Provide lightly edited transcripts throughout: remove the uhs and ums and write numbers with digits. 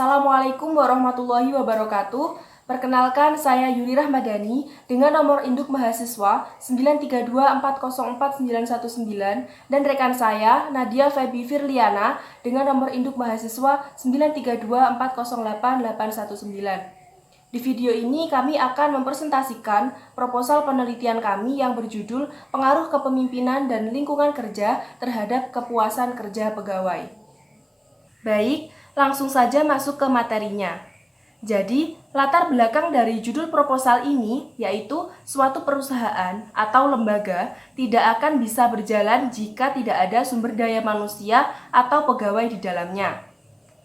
Assalamualaikum warahmatullahi wabarakatuh. Perkenalkan, saya Yuri Rahmadani dengan nomor induk mahasiswa 932404919 dan rekan saya Nadia Febi Firliana dengan nomor induk mahasiswa 932408819. Di video ini kami akan mempresentasikan proposal penelitian kami yang berjudul Pengaruh Kepemimpinan dan Lingkungan Kerja terhadap Kepuasan Kerja Pegawai. Baik, langsung saja masuk ke materinya. Jadi, latar belakang dari judul proposal ini yaitu suatu perusahaan atau lembaga tidak akan bisa berjalan jika tidak ada sumber daya manusia atau pegawai di dalamnya.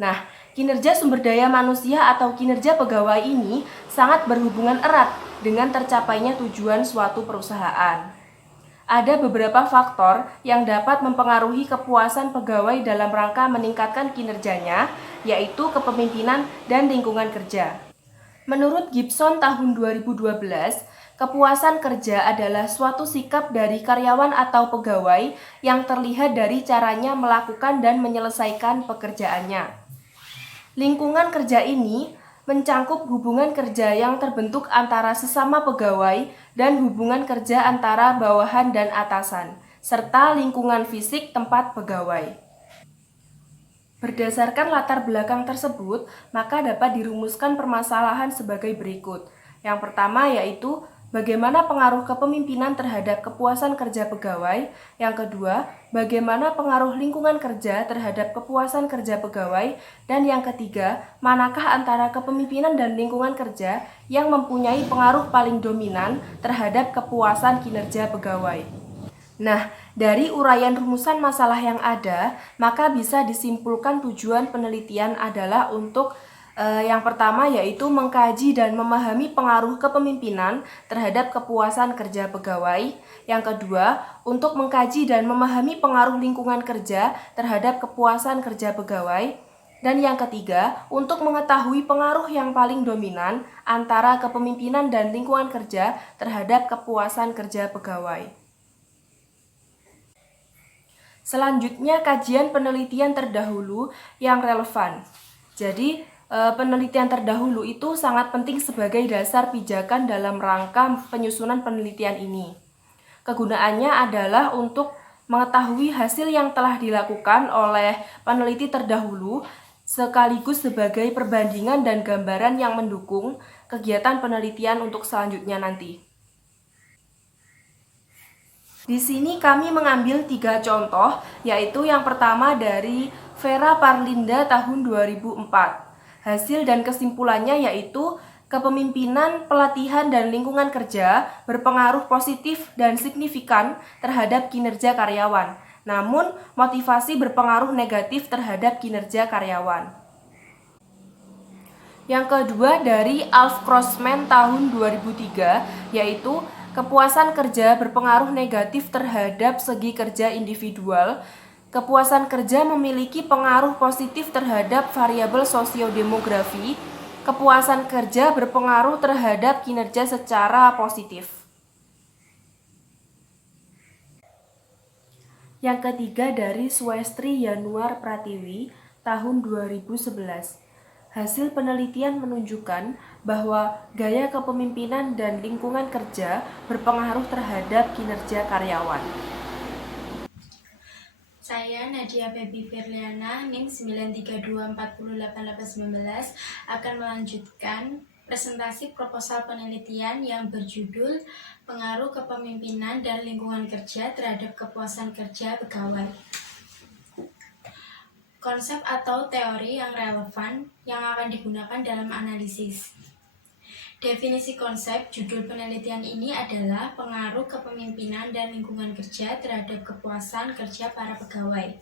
Nah, kinerja sumber daya manusia atau kinerja pegawai ini sangat berhubungan erat dengan tercapainya tujuan suatu perusahaan. Ada beberapa faktor yang dapat mempengaruhi kepuasan pegawai dalam rangka meningkatkan kinerjanya, yaitu kepemimpinan dan lingkungan kerja. Menurut Gibson tahun 2012, kepuasan kerja adalah suatu sikap dari karyawan atau pegawai yang terlihat dari caranya melakukan dan menyelesaikan pekerjaannya. Lingkungan kerja ini mencangkup hubungan kerja yang terbentuk antara sesama pegawai dan hubungan kerja antara bawahan dan atasan, serta lingkungan fisik tempat pegawai. Berdasarkan latar belakang tersebut, maka dapat dirumuskan permasalahan sebagai berikut. Yang pertama yaitu bagaimana pengaruh kepemimpinan terhadap kepuasan kerja pegawai. Yang kedua, bagaimana pengaruh lingkungan kerja terhadap kepuasan kerja pegawai. Dan yang ketiga, manakah antara kepemimpinan dan lingkungan kerja yang mempunyai pengaruh paling dominan terhadap kepuasan kinerja pegawai. Nah, dari uraian rumusan masalah yang ada, maka bisa disimpulkan tujuan penelitian adalah untuk yang pertama yaitu mengkaji dan memahami pengaruh kepemimpinan terhadap kepuasan kerja pegawai. Yang kedua, untuk mengkaji dan memahami pengaruh lingkungan kerja terhadap kepuasan kerja pegawai. Dan yang ketiga, untuk mengetahui pengaruh yang paling dominan antara kepemimpinan dan lingkungan kerja terhadap kepuasan kerja pegawai. Selanjutnya, kajian penelitian terdahulu yang relevan. Jadi, penelitian terdahulu itu sangat penting sebagai dasar pijakan dalam rangka penyusunan penelitian ini. Kegunaannya adalah untuk mengetahui hasil yang telah dilakukan oleh peneliti terdahulu sekaligus sebagai perbandingan dan gambaran yang mendukung kegiatan penelitian untuk selanjutnya nanti. Di sini kami mengambil 3 contoh, yaitu yang pertama dari Vera Parlinda tahun 2004. Hasil dan kesimpulannya yaitu kepemimpinan, pelatihan, dan lingkungan kerja berpengaruh positif dan signifikan terhadap kinerja karyawan. Namun, motivasi berpengaruh negatif terhadap kinerja karyawan. Yang kedua dari Alf Crossman tahun 2003, yaitu kepuasan kerja berpengaruh negatif terhadap segi kerja individual. Kepuasan kerja memiliki pengaruh positif terhadap variabel sosiodemografi. Kepuasan kerja berpengaruh terhadap kinerja secara positif. Yang ketiga dari Swestri Yanuar Pratiwi tahun 2011. Hasil penelitian menunjukkan bahwa gaya kepemimpinan dan lingkungan kerja berpengaruh terhadap kinerja karyawan. Saya Nadia Febi Firliana, NIM 932408819 akan melanjutkan presentasi proposal penelitian yang berjudul Pengaruh Kepemimpinan dan Lingkungan Kerja terhadap Kepuasan Kerja Pegawai. Konsep atau teori yang relevan yang akan digunakan dalam analisis. Definisi konsep judul penelitian ini adalah pengaruh kepemimpinan dan lingkungan kerja terhadap kepuasan kerja para pegawai.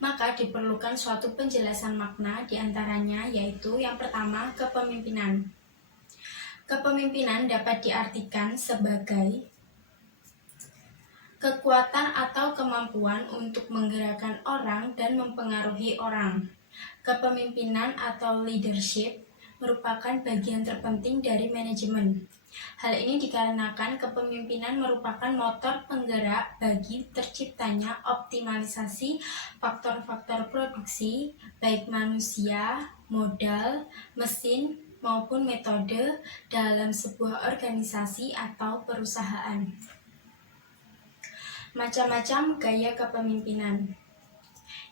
Maka diperlukan suatu penjelasan makna diantaranya yaitu yang pertama kepemimpinan. Kepemimpinan dapat diartikan sebagai kekuatan atau kemampuan untuk menggerakkan orang dan mempengaruhi orang. Kepemimpinan atau leadership merupakan bagian terpenting dari manajemen. Hal ini dikarenakan kepemimpinan merupakan motor penggerak bagi terciptanya optimalisasi faktor-faktor produksi, baik manusia modal, mesin, maupun metode dalam sebuah organisasi atau perusahaan. Macam-macam gaya kepemimpinan.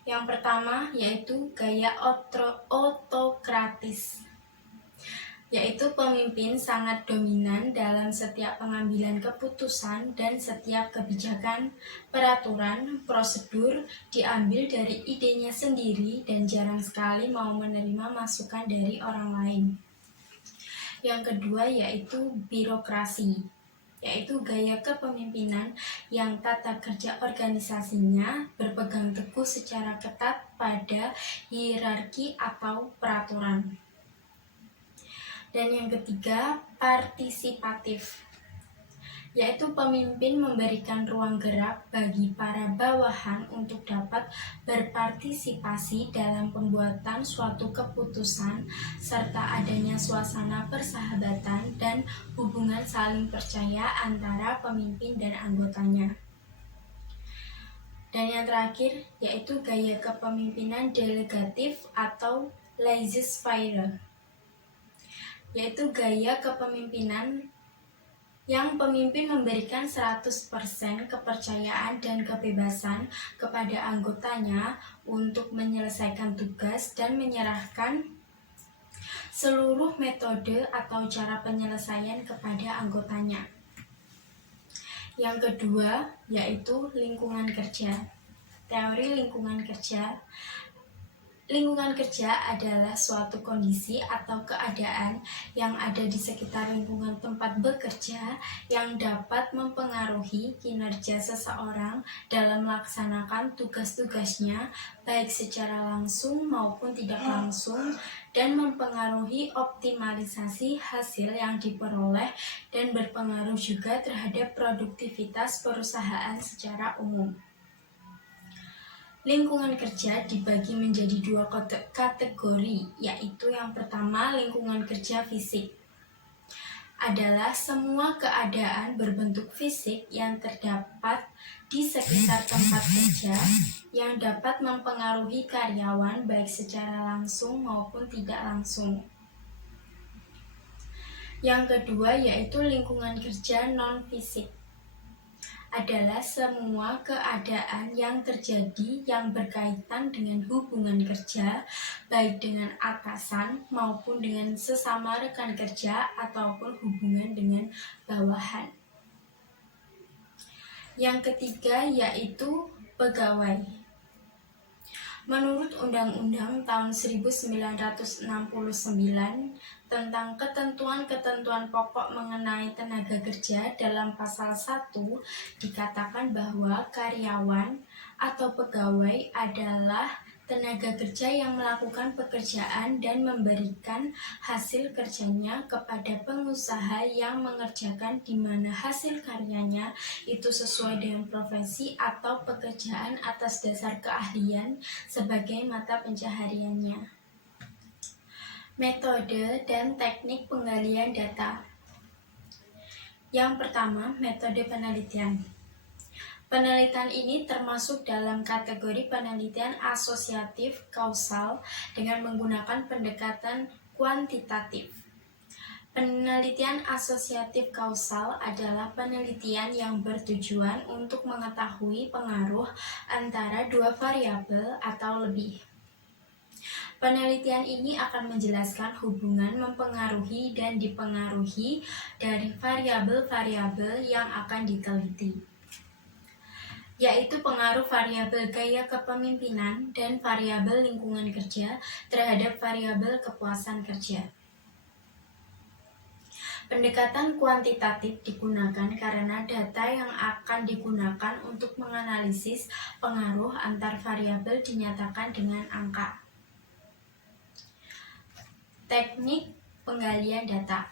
Yang pertama yaitu gaya otokratis, yaitu pemimpin sangat dominan dalam setiap pengambilan keputusan dan setiap kebijakan, peraturan, prosedur diambil dari idenya sendiri dan jarang sekali mau menerima masukan dari orang lain. Yang kedua yaitu birokrasi, yaitu gaya kepemimpinan yang tata kerja organisasinya berpegang teguh secara ketat pada hierarki atau peraturan. Dan yang ketiga, partisipatif, yaitu pemimpin memberikan ruang gerak bagi para bawahan untuk dapat berpartisipasi dalam pembuatan suatu keputusan serta adanya suasana persahabatan dan hubungan saling percaya antara pemimpin dan anggotanya. Dan yang terakhir yaitu gaya kepemimpinan delegatif atau laissez-faire, yaitu gaya kepemimpinan yang pemimpin memberikan 100% kepercayaan dan kebebasan kepada anggotanya untuk menyelesaikan tugas dan menyerahkan seluruh metode atau cara penyelesaian kepada anggotanya. Yang kedua yaitu lingkungan kerja. Teori lingkungan kerja. Lingkungan kerja adalah suatu kondisi atau keadaan yang ada di sekitar lingkungan tempat bekerja yang dapat mempengaruhi kinerja seseorang dalam melaksanakan tugas-tugasnya baik secara langsung maupun tidak langsung dan mempengaruhi optimalisasi hasil yang diperoleh dan berpengaruh juga terhadap produktivitas perusahaan secara umum. Lingkungan kerja dibagi menjadi dua kategori, yaitu yang pertama lingkungan kerja fisik. Adalah semua keadaan berbentuk fisik yang terdapat di sekitar tempat kerja yang dapat mempengaruhi karyawan baik secara langsung maupun tidak langsung. Yang kedua yaitu lingkungan kerja non-fisik. Adalah semua keadaan yang terjadi yang berkaitan dengan hubungan kerja, baik dengan atasan maupun dengan sesama rekan kerja ataupun hubungan dengan bawahan. Yang ketiga yaitu pegawai. Menurut Undang-Undang tahun 1969 tentang ketentuan-ketentuan pokok mengenai tenaga kerja dalam pasal 1 dikatakan bahwa karyawan atau pegawai adalah tenaga kerja yang melakukan pekerjaan dan memberikan hasil kerjanya kepada pengusaha yang mengerjakan di mana hasil karyanya itu sesuai dengan profesi atau pekerjaan atas dasar keahlian sebagai mata pencahariannya. Metode dan teknik penggalian data. Yang pertama, metode penelitian. Penelitian ini termasuk dalam kategori penelitian asosiatif kausal dengan menggunakan pendekatan kuantitatif. Penelitian asosiatif kausal adalah penelitian yang bertujuan untuk mengetahui pengaruh antara dua variabel atau lebih. Penelitian ini akan menjelaskan hubungan mempengaruhi dan dipengaruhi dari variabel-variabel yang akan diteliti, yaitu pengaruh variabel gaya kepemimpinan dan variabel lingkungan kerja terhadap variabel kepuasan kerja. Pendekatan kuantitatif digunakan karena data yang akan digunakan untuk menganalisis pengaruh antar variabel dinyatakan dengan angka. Teknik penggalian data.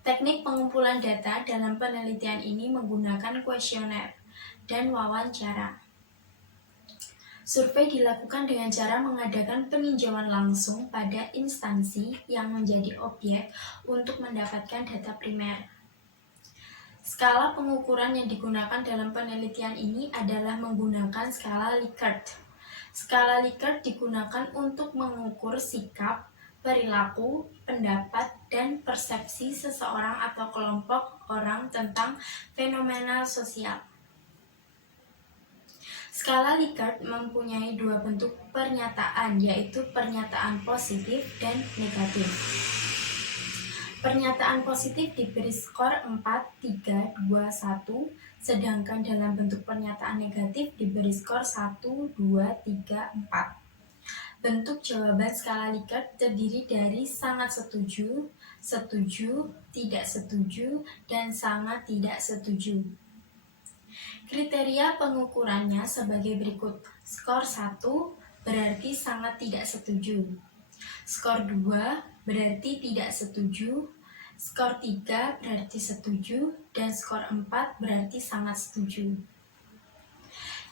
Teknik pengumpulan data dalam penelitian ini menggunakan kuesioner dan wawancara. Survei dilakukan dengan cara mengadakan peninjauan langsung pada instansi yang menjadi objek untuk mendapatkan data primer. Skala pengukuran yang digunakan dalam penelitian ini adalah menggunakan skala Likert. Skala Likert digunakan untuk mengukur sikap, perilaku, pendapat, dan persepsi seseorang atau kelompok orang tentang fenomena sosial. Skala Likert mempunyai dua bentuk pernyataan, yaitu pernyataan positif dan negatif. Pernyataan positif diberi skor 4, 3, 2, 1, sedangkan dalam bentuk pernyataan negatif diberi skor 1, 2, 3, 4. Bentuk jawaban skala Likert terdiri dari sangat setuju, setuju, tidak setuju, dan sangat tidak setuju. Kriteria pengukurannya sebagai berikut. Skor 1 berarti sangat tidak setuju. Skor 2 berarti tidak setuju. Skor 3 berarti setuju. Dan skor 4 berarti sangat setuju.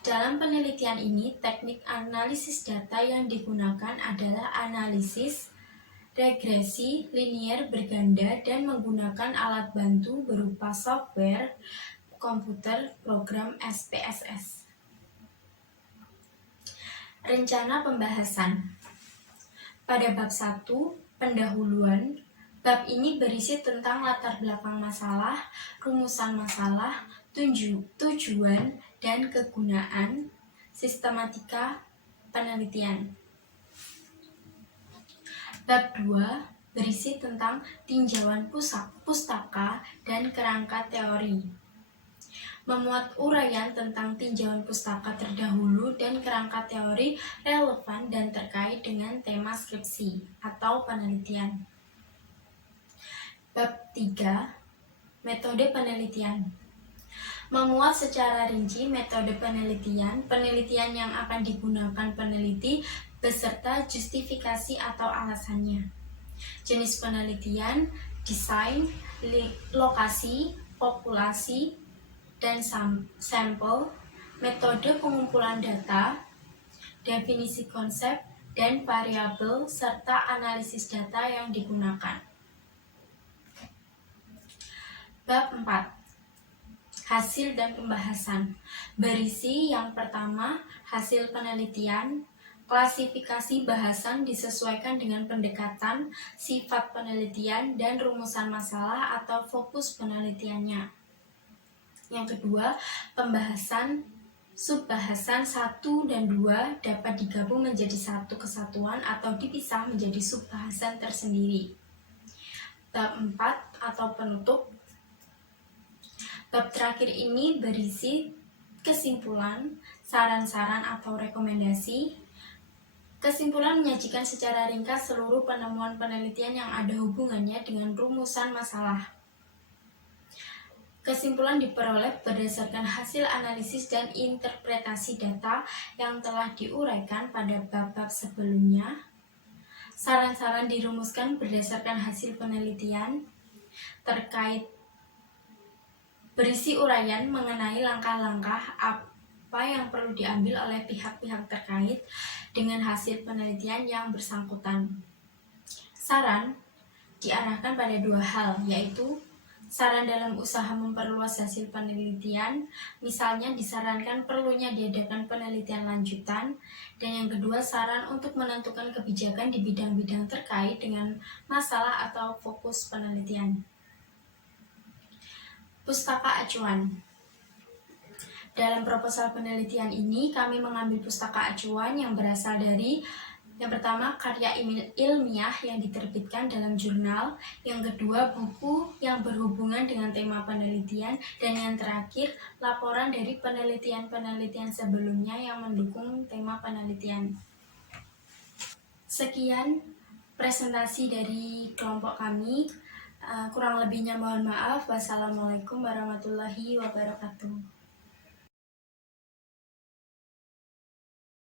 Dalam penelitian ini, teknik analisis data yang digunakan adalah analisis regresi linier berganda dan menggunakan alat bantu berupa software komputer program SPSS. Rencana pembahasan. Pada bab 1, pendahuluan, bab ini berisi tentang latar belakang masalah, rumusan masalah, tujuan, dan kegunaan, sistematika penelitian. Bab 2 berisi tentang tinjauan pustaka dan kerangka teori. Memuat uraian tentang tinjauan pustaka terdahulu dan kerangka teori relevan dan terkait dengan tema skripsi atau penelitian. Bab 3, metode penelitian. Memuat secara rinci metode penelitian yang akan digunakan peneliti beserta justifikasi atau alasannya. Jenis penelitian, desain, lokasi, populasi, dan sampel, metode pengumpulan data, definisi konsep, dan variabel, serta analisis data yang digunakan. Bab 4. Hasil dan pembahasan. Berisi yang pertama, hasil penelitian, klasifikasi bahasan disesuaikan dengan pendekatan, sifat penelitian, dan rumusan masalah atau fokus penelitiannya. Yang kedua, pembahasan, subbahasan 1 dan 2 dapat digabung menjadi satu kesatuan atau dipisah menjadi subbahasan tersendiri. Bab 4 atau penutup. Bab terakhir ini berisi kesimpulan, saran-saran atau rekomendasi. Kesimpulan menyajikan secara ringkas seluruh penemuan penelitian yang ada hubungannya dengan rumusan masalah. Kesimpulan diperoleh berdasarkan hasil analisis dan interpretasi data yang telah diuraikan pada bab-bab sebelumnya. Saran-saran dirumuskan berdasarkan hasil penelitian terkait berisi uraian mengenai langkah-langkah apa yang perlu diambil oleh pihak-pihak terkait dengan hasil penelitian yang bersangkutan. Saran diarahkan pada dua hal, yaitu saran dalam usaha memperluas hasil penelitian, misalnya disarankan perlunya diadakan penelitian lanjutan, dan yang kedua saran untuk menentukan kebijakan di bidang-bidang terkait dengan masalah atau fokus penelitian. Pustaka acuan. Dalam proposal penelitian ini, kami mengambil pustaka acuan yang berasal dari yang pertama, karya ilmiah yang diterbitkan dalam jurnal. Yang kedua, buku yang berhubungan dengan tema penelitian. Dan yang terakhir, laporan dari penelitian-penelitian sebelumnya yang mendukung tema penelitian. Sekian presentasi dari kelompok kami. Kurang lebihnya mohon maaf. Wassalamualaikum warahmatullahi wabarakatuh.